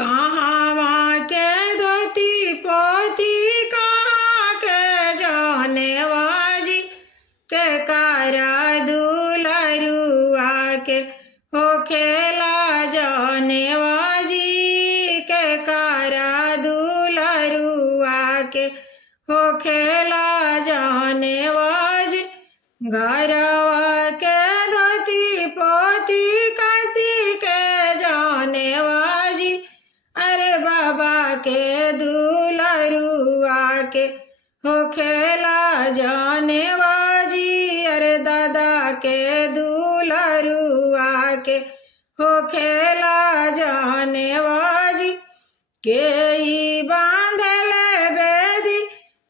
कहाँ के धोती पोती कहाँ के जाने वाजी के कारा दुलरुआ के हो खेला जाने वाजी के कारा दुलरुआ के हो खेला जाने वाजी घरवा के धोती पोती काशी के जाने वाजी अरे बाबा के दुलरुआ के हो खेला जाने वाजी अरे दादा के दुलरुआ के हो खेला जाने वाजी के ही बांधल बेदी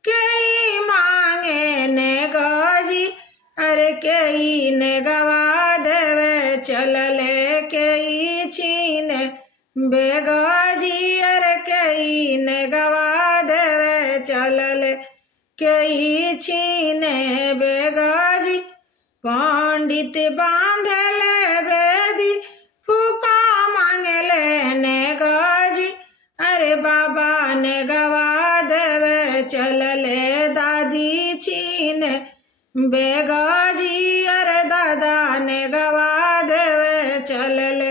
के ही मांगे ने गाजी अरे के ही ने गवा देवे चलले के ही छीने बेगाजी अरे के ही ने गवा देवे चलले के ही छीने बेगाजी पंडित बांधले बेदी फूफा मांगले ने गाजी अरे बाबा ने गवा देवे चलले दादी छीने बेगाजी अरे दादा ने गवा देवे चलले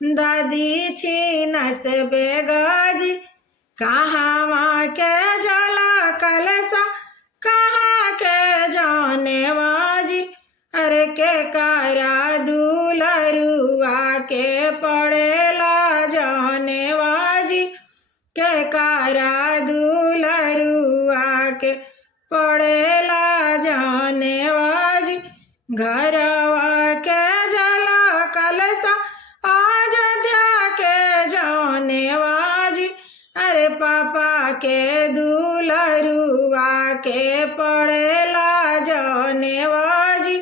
दादी छीनस बेगाजी कहाँ के जला कलसा कहाँ के जाने वाजी अरे के कारा दुलरुआ के पड़ेला जाने वाजी के कारा दुलरुआ के पड़ेला जाने वाजी घरवा के जला कलसा अयोध्या के जाने वाजी अरे पापा के दुलरुआ के पड़ेला जाने वाजी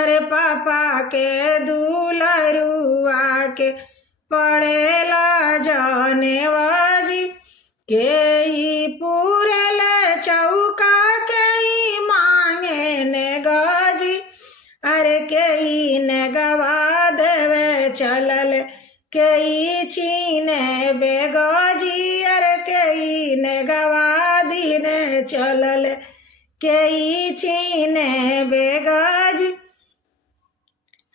अरे पापा के दुलरुआ के पड़ेला जाने वाजी के ही पूरल चौका के ही मांगे ने गाजी अरे के ही ने गवा देवे चलल के ही छीने बेगाजी अरे के ही ने गवा दीने चलल के ही छीने बेगाजी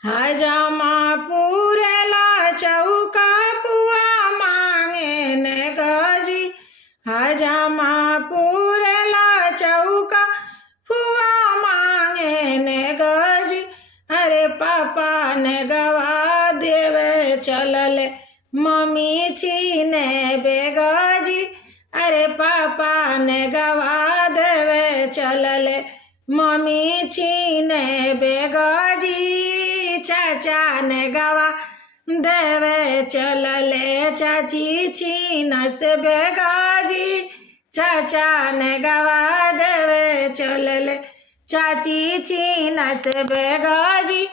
हजामा पूरेला चौका पुआ मांगे ने गाजी हजामा पूरेला चौका फुआ मांगे ने गाजी अरे पापा ने गवा देवे चलले मम्मी छीने बेगाजी अरे पापा ने गवा देवे चलले मम्मी छीने बेगाजी चाचा ने गवा देवे चलले चाची छीनस बेगाजी चाचा ने गवा देवे चलले चाची छीनस बेगाजी।